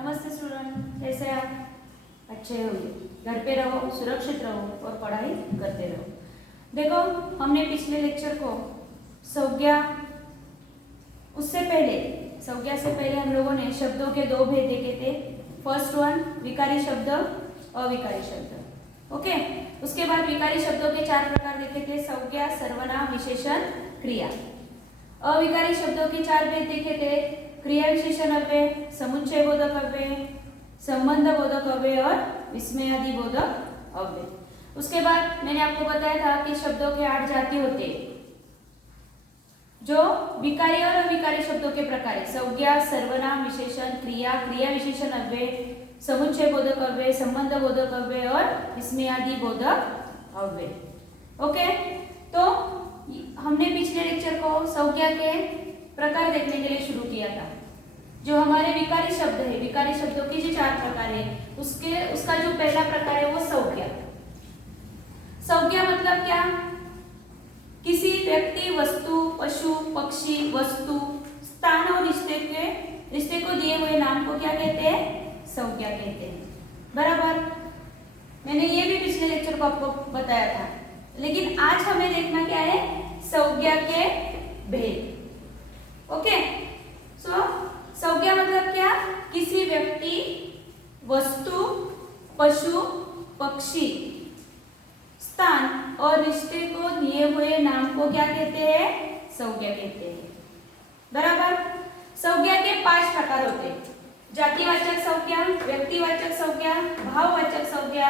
नमस्ते स्टूडेंट, कैसे हैं आप? अच्छे होंगे। घर पे रहो, सुरक्षित रहो और पढ़ाई करते रहो। देखो, हमने पिछले लेक्चर को संज्ञा से पहले हम लोगों ने शब्दों के दो भेद देखे थे। फर्स्ट वन विकारी शब्द, अविकारी शब्द। ओके, उसके बाद विकारी शब्दों के 4 प्रकार देखे थे: संज्ञा, सर्वनाम, विशेषण, क्रिया। अविकारी शब्दों के 4 भेद देखे थे: क्रिया विशेषण अव्यय, समुच्चय बोधक अव्यय, संबंध बोधक अव्यय और विस्मयादि बोधक अव्यय। उसके बाद मैंने आपको बताया था कि शब्दों के 8 जाति होते हैं, जो विकारी और अविकारी शब्दों के प्रकार है: संज्ञा, सर्वनाम, विशेषण, क्रिया, क्रिया विशेषण अव्यय, समुच्चय बोधक अव्यय, संबंध बोधक अव्यय और विस्मयादि बोधक अव्यय। ओके, तो हमने पिछले लेक्चर को संज्ञा के प्रकार देखने के लिए शुरू किया था। जो हमारे विकारी शब्द है, विकारी शब्दों के जो 4 प्रकार है, उसका जो पहला प्रकार है वो संज्ञा। संज्ञा मतलब क्या? किसी व्यक्ति, वस्तु, पशु, पक्षी, वस्तु, स्थान और रिश्ते को दिए हुए नाम को क्या कहते हैं? संज्ञा कहते हैं। बराबर, मैंने ये भी पिछले लेक्चर को आपको बताया था। लेकिन आज हमें देखना क्या है? संज्ञा के भेद। ओके, सो संज्ञा मतलब क्या? किसी व्यक्ति, वस्तु, पशु, पक्षी, स्थान और रिश्ते को दिए हुए नाम को क्या कहते हैं? संज्ञा कहते हैं। बराबर, संज्ञा के 5 प्रकार होते हैं: जातिवाचक संज्ञा, व्यक्तिवाचक संज्ञा, भाववाचक संज्ञा,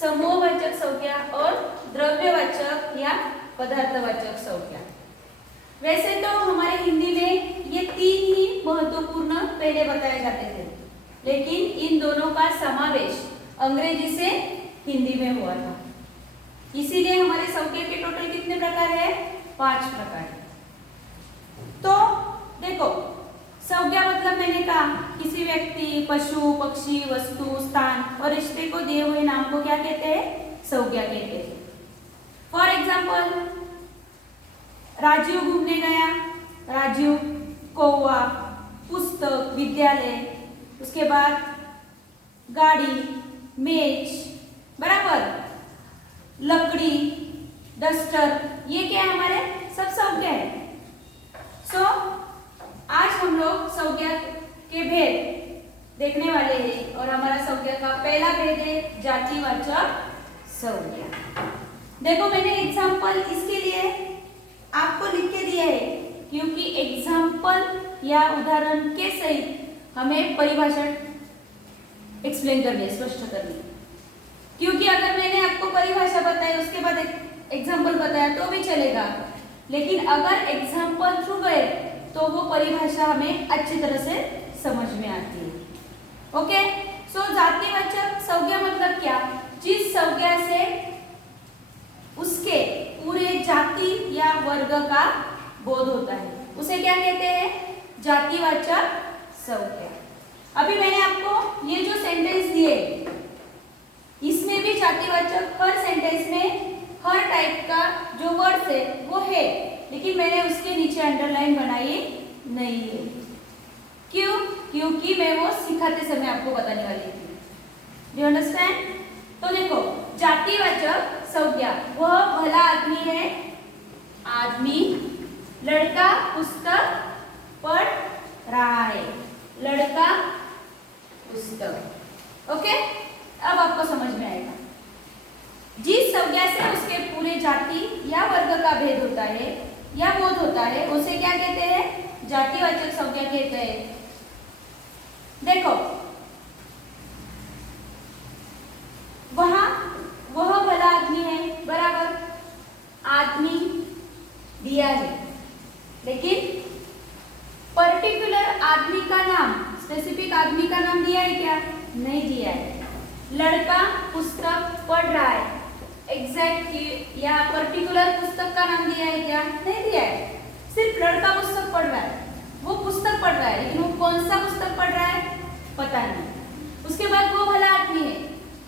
समूहवाचक संज्ञा और द्रव्यवाचक या पदार्थवाचक संज्ञा। वैसे तो हमारे हिंदी में ये 3 ही महत्वपूर्ण पहले बताए जाते थे, लेकिन इन दोनों का समावेश अंग्रेजी से हिंदी में हुआ था। इसीलिए हमारे संज्ञा के टोटल कितने प्रकार है? 5 प्रकार। तो देखो, संज्ञा मतलब मैंने कहा किसी व्यक्ति, पशु, पक्षी, वस्तु, स्थान और रिश्ते को दिए हुए नाम को क्या कहते हैं? संज्ञा कहते हैं। फॉर एग्जाम्पल, राजीव घूमने गया, राजीव, कौवा, पुस्तक, विद्यालय, उसके बाद गाड़ी, मेज, बराबर, लकड़ी, डस्टर, ये क्या है? हमारे सब संज्ञा है। सो आज हम लोग संज्ञा के भेद देखने वाले हैं और हमारा संज्ञा का पहला भेद है जातिवाचक संज्ञा। देखो, मैंने एग्जाम्पल इसके लिए आपको लिख के दिया है क्योंकि एग्जाम्पल या उदाहरण के सहित हमें परिभाषा एक्सप्लेन करनी है, स्पष्ट करनी है। क्योंकि अगर मैंने आपको परिभाषा बताई उसके बाद एग्जाम्पल बताया तो भी चलेगा, लेकिन अगर एग्जाम्पल थ्रू गए तो वो परिभाषा हमें अच्छी तरह से समझ में आती है। ओके, सो जातिवाचक संज्ञा मतलब क्या? जिस संज्ञा से उसके पूरे जाति या वर्ग का बोध होता है उसे क्या कहते हैं? जातिवाचक संज्ञा। अभी मैंने आपको ये जो सेंटेंस दिए, इसमें भी जातिवाचक, हर सेंटेंस में हर टाइप का जो वर्ड्स है वो है, लेकिन मैंने उसके नीचे अंडरलाइन बनाई नहीं है। क्यों? क्योंकि मैं वो सिखाते समय आपको बताने वाली थी। Do you understand? तो देखो, जातिवाचक संज्ञा, वह भला आदमी है, आदमी, लड़का पुस्तक पढ़ रहा है, लड़का पुस्तक। ओके, अब आपको समझ में आएगा। जिस संज्ञा से उसके पूरे जाति या वर्ग का भेद होता है या बोध होता है उसे क्या कहते हैं? जातिवाचक संज्ञा कहते हैं। देखो, वह भला आदमी है, बराबर, आदमी दिया है, लेकिन पर्टिकुलर आदमी का नाम, स्पेसिफिक आदमी का नाम दिया है क्या? नहीं दिया है। लड़का पुस्तक पढ़ रहा है, एग्जैक्ट या पर्टिकुलर पुस्तक का नाम दिया है क्या? नहीं दिया है। सिर्फ लड़का पुस्तक पढ़ रहा है, वो पुस्तक पढ़ रहा है, लेकिन वो कौन सा पुस्तक पढ़ रहा है पता नहीं। उसके बाद वो भला आदमी है,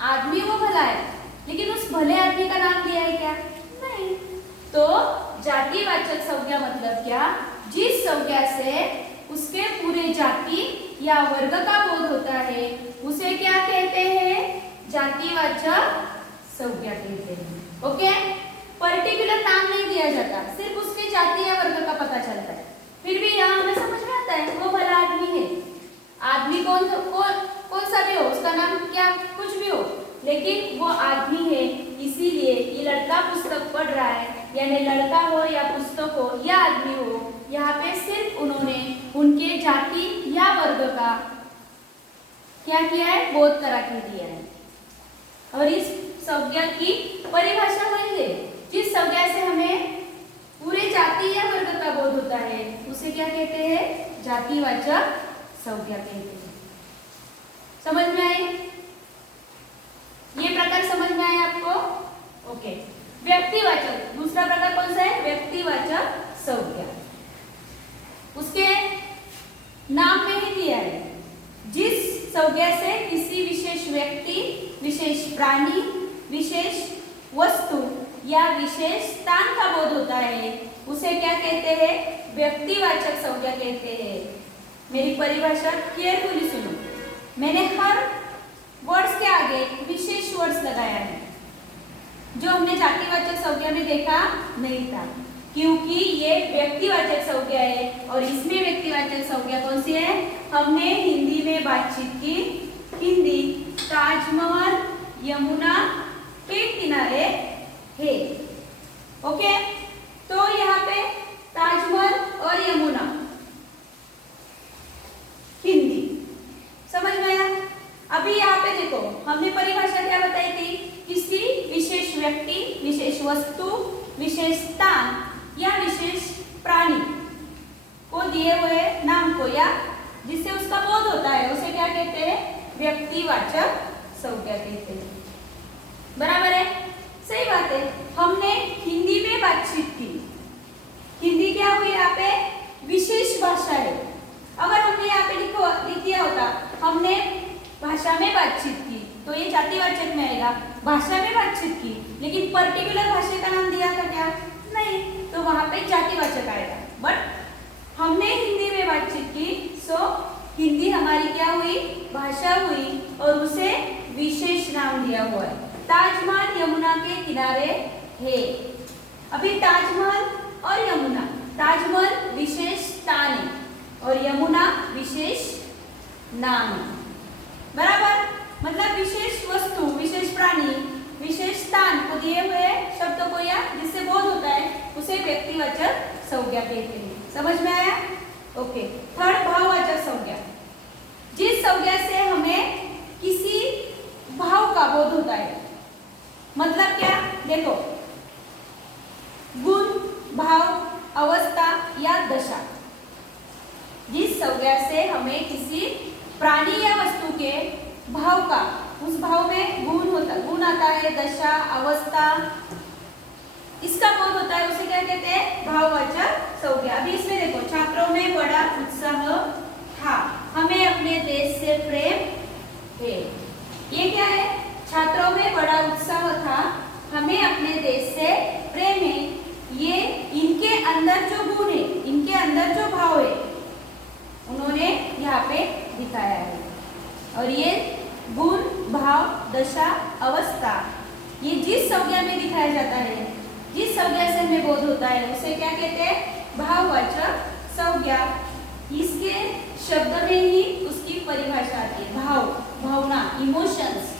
आदमी वो भला है, लेकिन उस भले आदमी का नाम दिया है क्या? नहीं। तो जातिवाचक संज्ञा मतलब क्या? जिस संज्ञा से उसके पूरे जाति या वर्ग का बोध होता है जातिवाचक संज्ञा कहते हैं। ओके, पर्टिकुलर नाम नहीं दिया जाता, सिर्फ उसके जाति या वर्ग का पता चलता है। फिर भी यहाँ हमें समझ में आता है वो भला आदमी है। आदमी कौन सा भी हो, उसका नाम क्या कुछ भी हो, लेकिन वो आदमी है, इसीलिए ये लड़का पुस्तक पढ़ रहा है, यानी लड़का हो या पुस्तक हो या आदमी हो, यहाँ पे सिर्फ उन्होंने उनके जाति या वर्ग का क्या किया है, बोध करा के दिया है। और इस संज्ञा की परिभाषा वही है, जिस संज्ञा से हमें पूरे जाति या वर्ग का बोध होता है उसे क्या कहते हैं, जातिवाचक संज्ञा कहते हैं। समझ में आई? ये प्रकार समझ में आया आपको? ओके। व्यक्तिवाचक, दूसरा प्रकार कौन सा है, व्यक्तिवाचक संज्ञा। उसके नाम में ही दिया है, जिस संज्ञा से किसी विशेष व्यक्ति, विशेष प्राणी, विशेष वस्तु या विशेष स्थान का बोध होता है उसे क्या कहते हैं, व्यक्तिवाचक संज्ञा कहते हैं। मेरी परिभाषा केयरफुली सुनो, मैंने हर वर्ड्स के आगे विशेष वर्ड्स लगाया है, जो हमने जातिवाचक संज्ञा में देखा नहीं था, क्योंकि ये व्यक्तिवाचक संज्ञा है। और इसमें व्यक्तिवाचक संज्ञा कौन सी है, हमने हिंदी में बातचीत की, हिंदी ताजमहल यमुना के किनारे है। ओके, तो यहाँ पे ताजमहल और यमुना हिंदी समझ में आया? अभी यहाँ पे देखो, हमने परिभाषा क्या बताई थी, किसी विशेष व्यक्ति, विशेष वस्तु, विशेष स्थान या विशेष प्राणी को दिए हुए नाम को या जिससे उसका बोध होता है उसे क्या कहते हैं, व्यक्तिवाचक संज्ञा कहते हैं। बराबर है, सही बात है। हमने हिंदी में बातचीत की, हिंदी क्या हुई, यहाँ पे विशेष भाषा है। अगर हमने यहाँ पे लिख दिया होता हमने भाषा में बातचीत की, तो ये जातिवाचक में आएगा, भाषा में बातचीत की, लेकिन पर्टिकुलर भाषा का नाम दिया था क्या, नहीं, तो वहां पे जातिवाचक आएगा। बट हमने हिंदी में बातचीत की, सो हिंदी हमारी क्या हुई, भाषा हुई, और उसे विशेष नाम दिया हुआ है। ताजमहल यमुना के किनारे है। अभी ताजमहल और यमुना, ताजमहल विशेष स्थान है और यमुना विशेष नाम है। बराबर, मतलब विशेष वस्तु, विशेष प्राणी, विशेष स्थान को दिए हुए शब्दों को या जिससे बोध होता है उसे व्यक्तिवाचक संज्ञा कहते हैं। समझ में आया? ओके। थर्ड, भाववाचक संज्ञा, जिस संज्ञा से हमें किसी भाव का बोध होता है। मतलब क्या, देखो, गुण, भाव, अवस्था या दशा, जिस संज्ञा से हमें किसी प्राणी या वस्तु के भाव का, उस भाव में गुण आता है, दशा, अवस्था, इसका बोध होता है, उसे क्या कहते हैं, भाववाचक संज्ञा। अभी इसमें देखो, छात्रों में बड़ा उत्साह था, हमें अपने देश से प्रेम है। ये क्या है, छात्रों में बड़ा उत्साह था, हमें अपने देश से प्रेम है। ये इनके अंदर जो गुण है, इनके अंदर जो भाव है, उन्होंने यहाँ पे दिखाया है। और ये गुण, भाव, दशा, अवस्था, ये जिस संज्ञा में दिखाया जाता है, जिस संज्ञा से हमें बोध होता है, उसे क्या कहते हैं, भाववाचक संज्ञा। इसके शब्द में ही उसकी परिभाषा आती है, भाव, भावना, इमोशंस,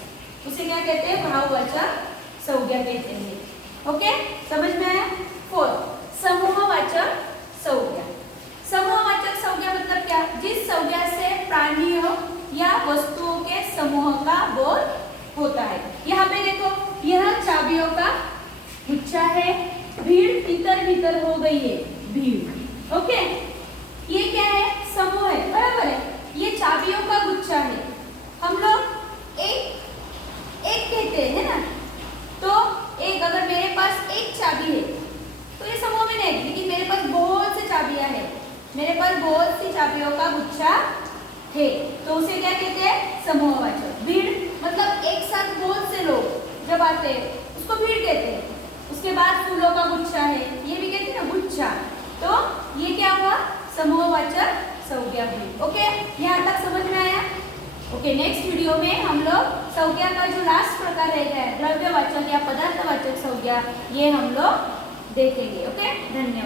उसे क्या कहते हैं, भाववाचक संज्ञा कहते हैं। ओके, समझ में आया? फोर्थ, समूहवाचक संज्ञा। समूहवाचक संज्ञा मतलब क्या, जिस संज्ञा से प्राणियों या वस्तुओं के समूह का बोध होता है। यहाँ पे देखो, यह चाबियों का गुच्छा है, भीड़ तितर बितर हो गई है, भीड़। ओके, ये क्या है, समूह है, बराबर है। ये चाबियों का गुच्छा है, हम लोग एक कहते हैं ना, तो एक, अगर मेरे पास एक चाबी है तो ये समूह में नहीं, लेकिन मेरे पास बहुत सी चाबियां हैं, मेरे पास बहुत सी चाबियों का गुच्छा है, तो उसे क्या कहते हैं, समूहवाचक। भीड़ मतलब एक साथ बहुत से लोग जब आते हैं उसको भीड़ कहते हैं। उसके बाद फूलों का गुच्छा है, ये भी कहते हैं ना, गुच्छा, तो ये क्या हुआ, समूहवाचक संज्ञा हुई। ओके, यहाँ तक समझ में आया? ओके, नेक्स्ट वीडियो में हम लोग संज्ञा का जो लास्ट प्रकार रहता है द्रव्यवाचक या पदार्थवाचक संज्ञा, ये हम लोग देखेंगे। ओके, धन्यवाद।